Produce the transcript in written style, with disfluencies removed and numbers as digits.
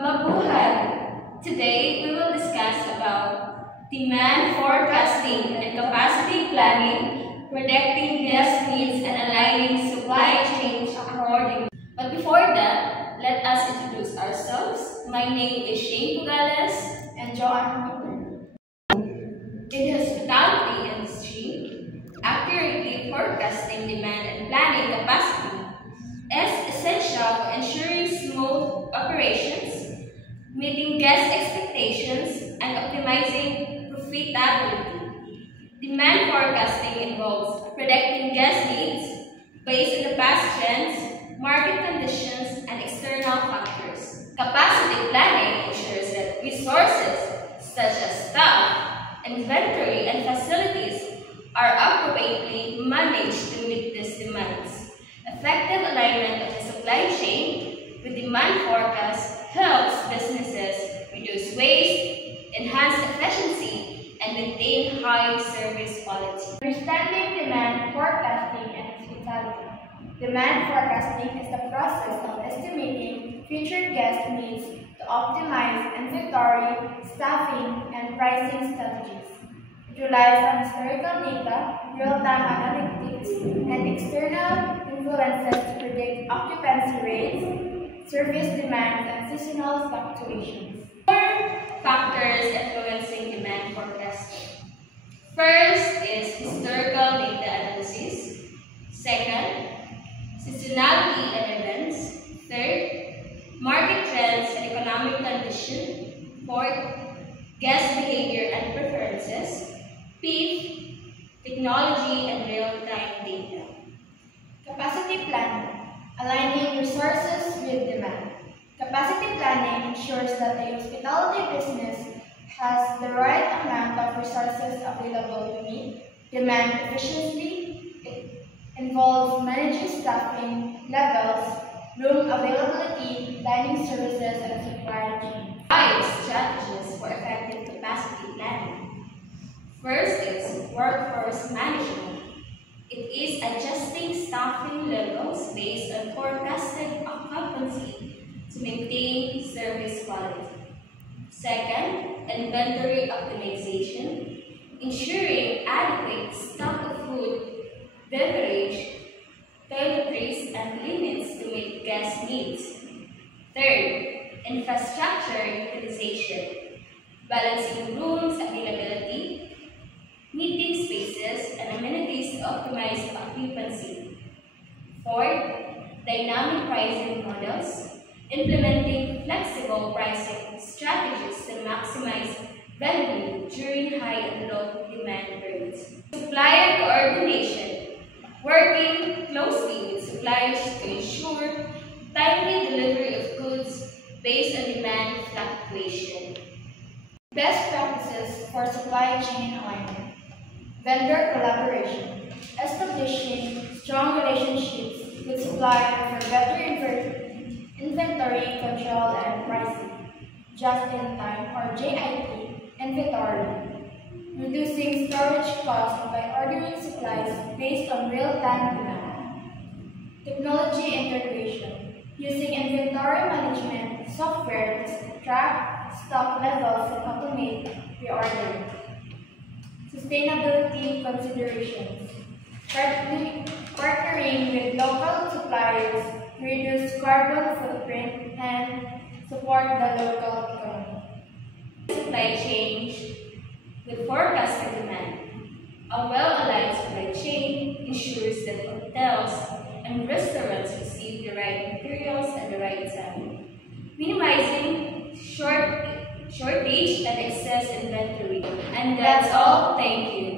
Mabuhay! Today, we will discuss about demand forecasting and capacity planning, predicting guest needs and aligning supply chains accordingly. But before that, let us introduce ourselves. My name is Shane Pugales and Joanne. In the hospitality industry, accurately forecasting demand and planning capacity is essential for ensuring smooth operations, meeting guest expectations, and optimizing profitability. Demand forecasting involves predicting guest needs based on the past trends, market conditions, and external factors. Capacity planning ensures that resources such as staff, inventory, and facilities are appropriately managed to meet these demands. Effective alignment of the supply chain with demand forecast helps businesses reduce waste, enhance efficiency, and maintain high service quality. Understanding demand forecasting and hospitality. Demand forecasting is the process of estimating future guest needs to optimize inventory, staffing, and pricing strategies. It relies on historical data, real-time analytics, and external influences to predict occupancy rates, service demands, and seasonal fluctuations. 4 factors influencing demand forecasting. First is historical data analysis. Second, seasonality and events. Third, market trends and economic condition. Fourth, guest behavior and preferences. Fifth, technology and real-time data. Capacity planning, aligning resources with demand. Capacity planning ensures that the hospitality business has the right amount of resources available to meet demand efficiently. It involves managing staffing levels, room availability, dining services, and supply chain. 5 strategies for effective capacity planning. First is workforce management. It is adjusting staffing levels based on forecasted occupancy to maintain service quality. Second, inventory optimization, ensuring adequate stock of food, beverage, toiletries, and linens to meet guest needs. Third, infrastructure utilization, balancing rooms availability, meeting spaces, and amenities to optimize occupancy. Fourth, dynamic pricing models, implementing flexible pricing strategies to maximize revenue during high and low demand periods. Supplier coordination, working closely with suppliers to ensure timely delivery of goods based on demand fluctuation. Best practices for supply chain alignment. Vendor collaboration, establishing strong relationships with suppliers for better inventory control and pricing, just-in-time or JIT inventory, reducing storage costs by ordering supplies based on real-time demand. Technology integration, using inventory management software to track stock levels and automate reordering. Sustainability considerations, partnering with local suppliers to reduce carbon footprint and support the local economy. Supply chain with forecasted demand. A well-aligned supply chain ensures that hotels and restaurants receive the right materials at the right time, minimizing shortage and excess inventory. And that's all. Thank you.